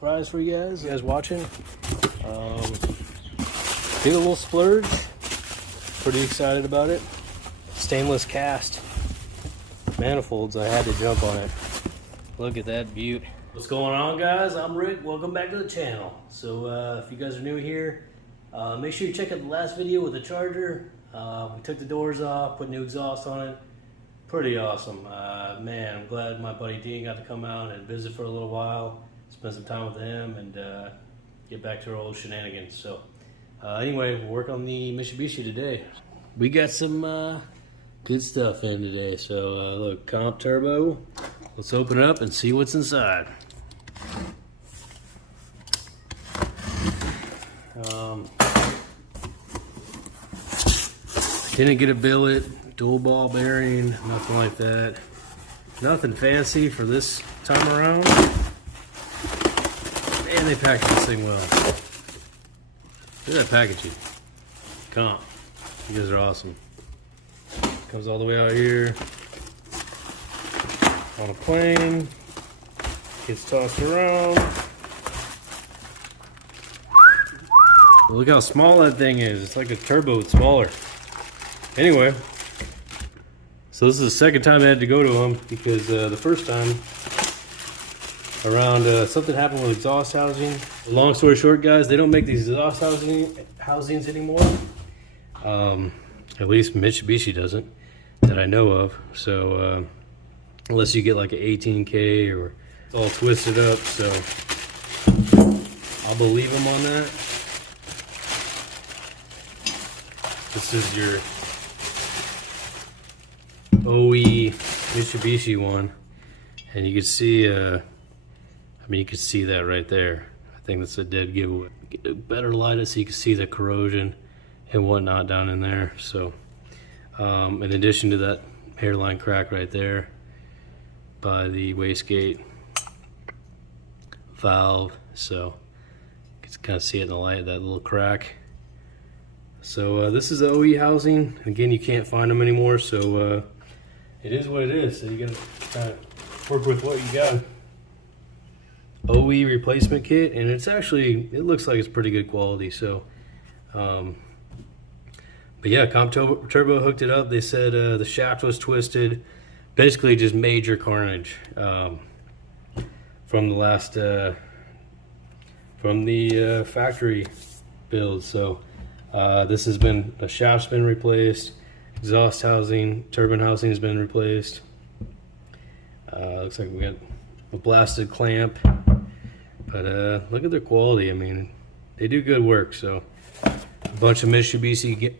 Surprise for you guys watching. Did a little splurge. Pretty excited about it. Stainless cast manifolds. I had to jump on it. Look at that beaut. What's going on, guys? I'm Rick. Welcome back to the channel. So if you guys are new here, make sure you check out the last video with the charger. We took the doors off, put new exhaust on it. Pretty awesome. Man, I'm glad my buddy Dean got to come out and visit for a little while, spend some time with him, and get back to our old shenanigans. So anyway, we'll work on the Mitsubishi today. We got some good stuff in today. So look, comp turbo. Let's open it up and see what's inside. Didn't get a billet, dual ball bearing, nothing like that. Nothing fancy for this time around. Man, they packaged this thing well. Look at that packaging. Comp. You guys are awesome. Comes all the way out here on a plane. Gets tossed around. Look how small that thing is. It's like a turbo, it's smaller. Anyway, so this is the second time I had to go to them because the first time around something happened with exhaust housing. Long story short, guys, they don't make these exhaust housings anymore. At least Mitsubishi doesn't, that I know of. So unless you get like an 18K or it's all twisted up, so I'll believe them on that. This is your OE Mitsubishi one, and you can see I mean, you can see that right there. I think that's a dead giveaway. Get a better light so you can see the corrosion and whatnot down in there. So in addition to that hairline crack right there by the wastegate valve, so you can kind of see it in the light, that little crack. So this is the OE housing. Again, you can't find them anymore, so it is what it is. So you gotta kind of work with what you got. OE replacement kit, and it's actually, it looks like it's pretty good quality. So, but yeah, comp turbo hooked it up. They said the shaft was twisted, basically just major carnage from the last from the factory build. So this has been, the shaft's been replaced, exhaust housing, turbine housing has been replaced. Looks like we got a blasted clamp, but look at their quality. I mean, they do good work. So a bunch of Mitsubishi, can't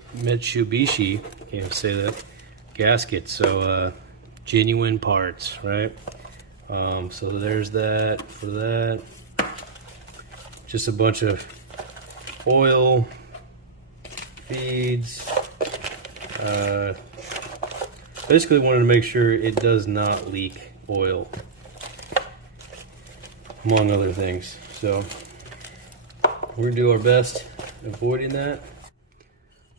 even say that, gaskets. So genuine parts, right? So there's that for that. Just a bunch of oil, feeds. Basically wanted to make sure it does not leak oil, among other things. So we're gonna do our best avoiding that.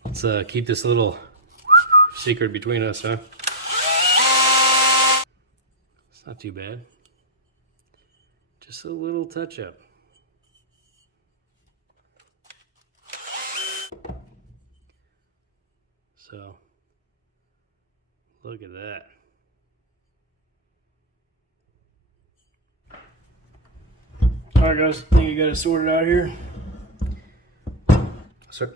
Let's keep this little secret between us, huh? It's not too bad. Just a little touch up. So look at that. All right, guys, I think I got it sorted out here. So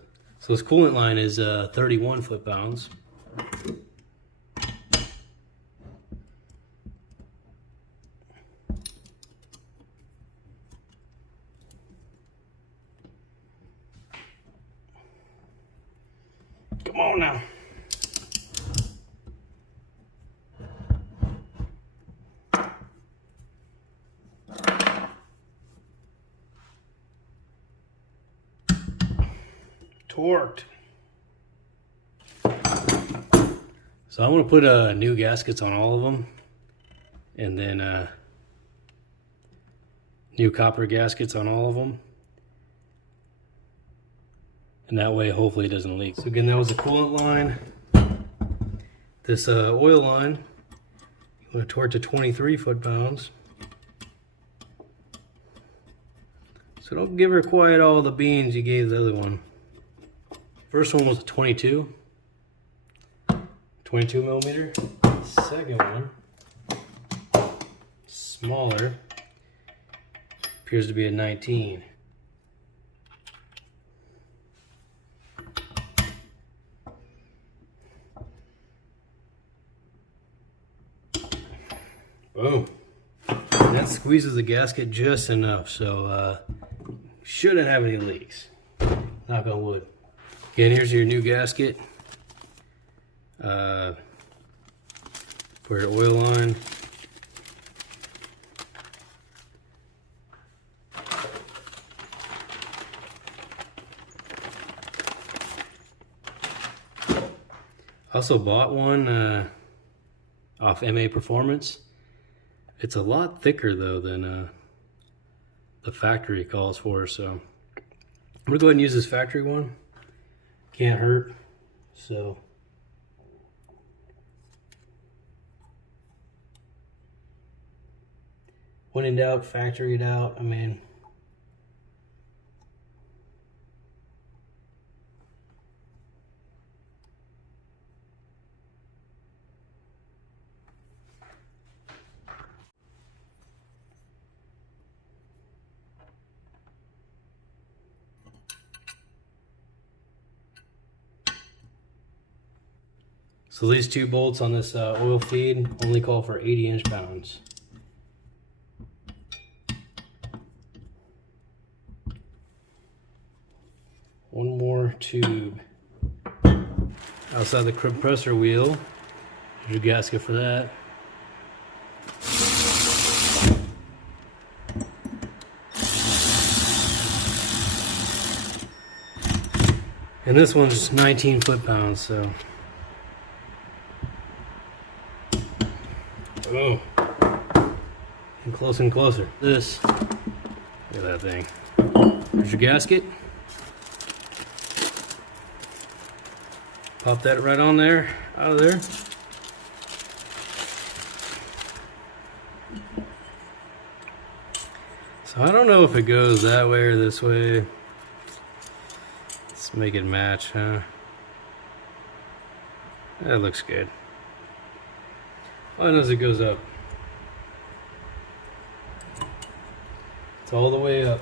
this coolant line is 31 foot-pounds. Come on now. Torqued. So I'm going to put new gaskets on all of them, and then new copper gaskets on all of them, and that way hopefully it doesn't leak. So again, that was the coolant line. This oil line, I'm going to torque to 23 foot-pounds. So don't give her quite all the beans you gave the other one. First one was a 22 millimeter. Second one, smaller, appears to be a 19. Boom. And that squeezes the gasket just enough, so shouldn't have any leaks. Knock on wood. Again, here's your new gasket for your oil line. Also bought one off MAPerformance. It's a lot thicker though than the factory calls for, so I'm gonna go ahead and use this factory one. Can't hurt. So when in doubt, factory it out. I mean, so these two bolts on this oil feed only call for 80 inch-pounds. One more tube. Outside the compressor wheel, there's your gasket for that. And this one's 19 foot-pounds, so. Oh, and closer and closer. This, look at that thing. There's your gasket. Pop that right on there, out of there. So I don't know if it goes that way or this way. Let's make it match, huh? That looks good. All I know is it goes up. It's all the way up.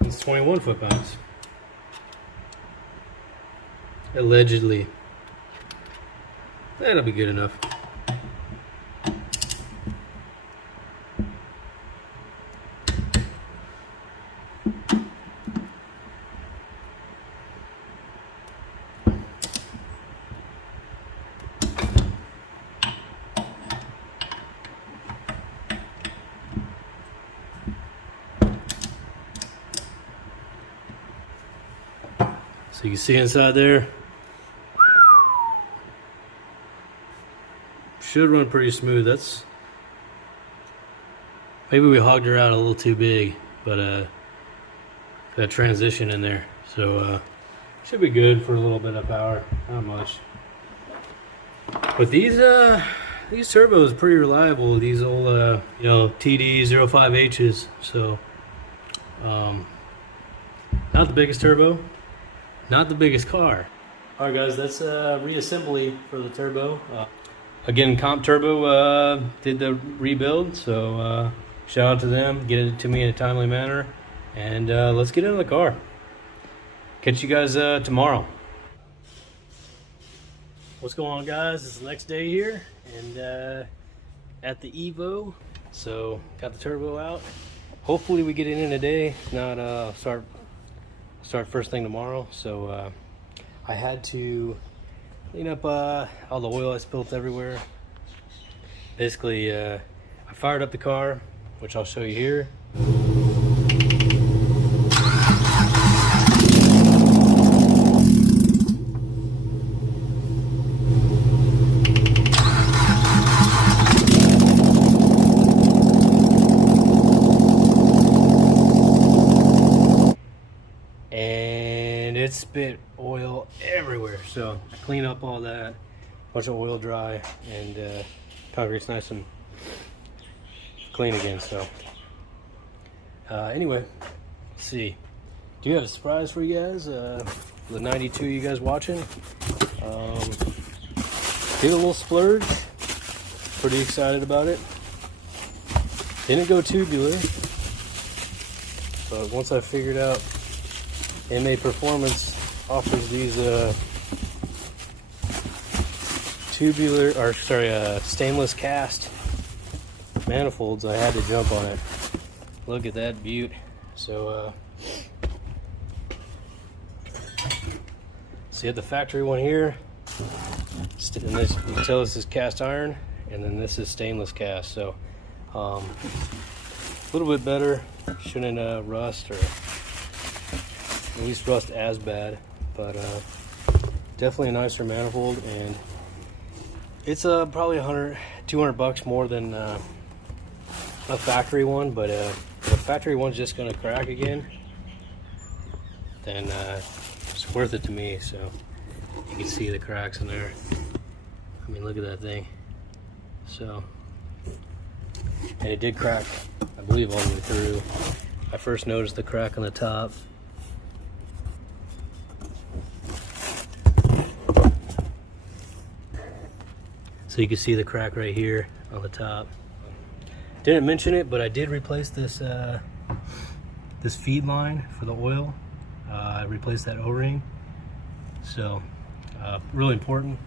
It's 21 foot-pounds. Allegedly. That'll be good enough. So you can see inside there. Should run pretty smooth. That's maybe we hogged her out a little too big, but that transition in there, so should be good for a little bit of power, not much. But these turbos are pretty reliable. These old you know, TD05Hs. So not the biggest turbo, not the biggest car. All right, guys, that's reassembly for the turbo. Again, Comp Turbo did the rebuild, so shout out to them, get it to me in a timely manner, and let's get into the car. Catch you guys tomorrow. What's going on, guys? It's the next day here, and at the Evo, so got the turbo out. Hopefully we get it in today. If not, start first thing tomorrow. So I had to clean up all the oil I spilled everywhere. Basically, I fired up the car, which I'll show you here. And it's spit oil everywhere. So clean up all that, bunch of oil dry, and concrete's nice and clean again. So anyway, let's see. Do you have a surprise for you guys? The 92 you guys watching? Did a little splurge. Pretty excited about it. Didn't go tubular, but once I figured out MAPerformance offers these stainless cast manifolds, I had to jump on it. Look at that beaut. So so you have the factory one here, and this, you can tell this is cast iron, and then this is stainless cast. So a little bit better. Shouldn't rust, or at least rust as bad, but definitely a nicer manifold, and it's probably 200 bucks more than a factory one. But if the factory one's just gonna crack again, then it's worth it to me. So you can see the cracks in there. I mean, look at that thing. So, and it did crack, I believe, all the way through. I first noticed the crack on the top. So you can see the crack right here on the top. Didn't mention it, but I did replace this this feed line for the oil. I replaced that O-ring. So really important.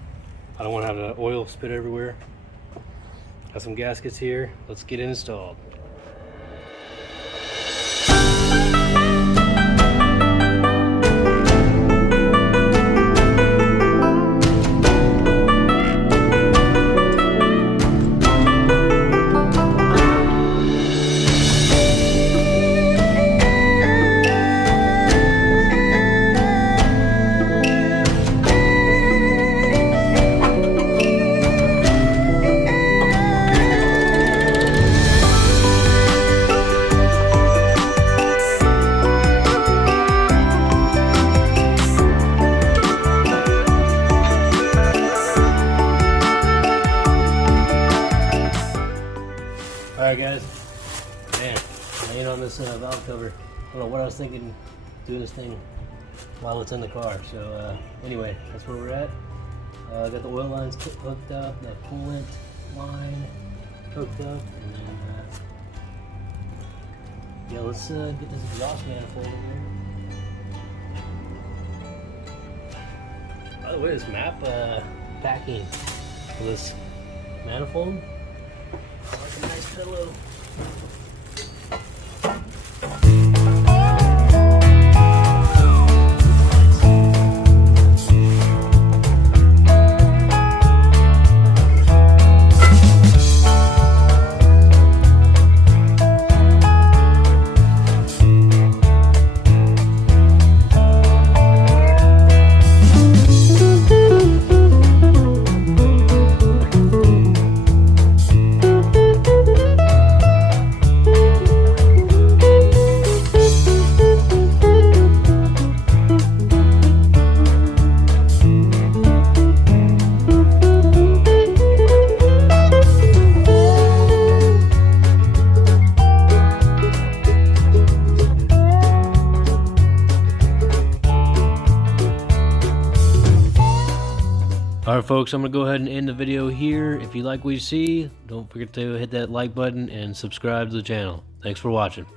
I don't want to have the oil spit everywhere. Got some gaskets here. Let's get it installed. Alright guys, man, laying on this valve cover. I don't know what I was thinking, doing this thing while it's in the car. So anyway, that's where we're at. Got the oil lines hooked up, the coolant line hooked up, and then yeah, let's get this exhaust manifold in there. By the way, this MAP packing for this manifold. Like a nice pillow. Alright folks, I'm going to go ahead and end the video here. If you like what you see, don't forget to hit that like button and subscribe to the channel. Thanks for watching.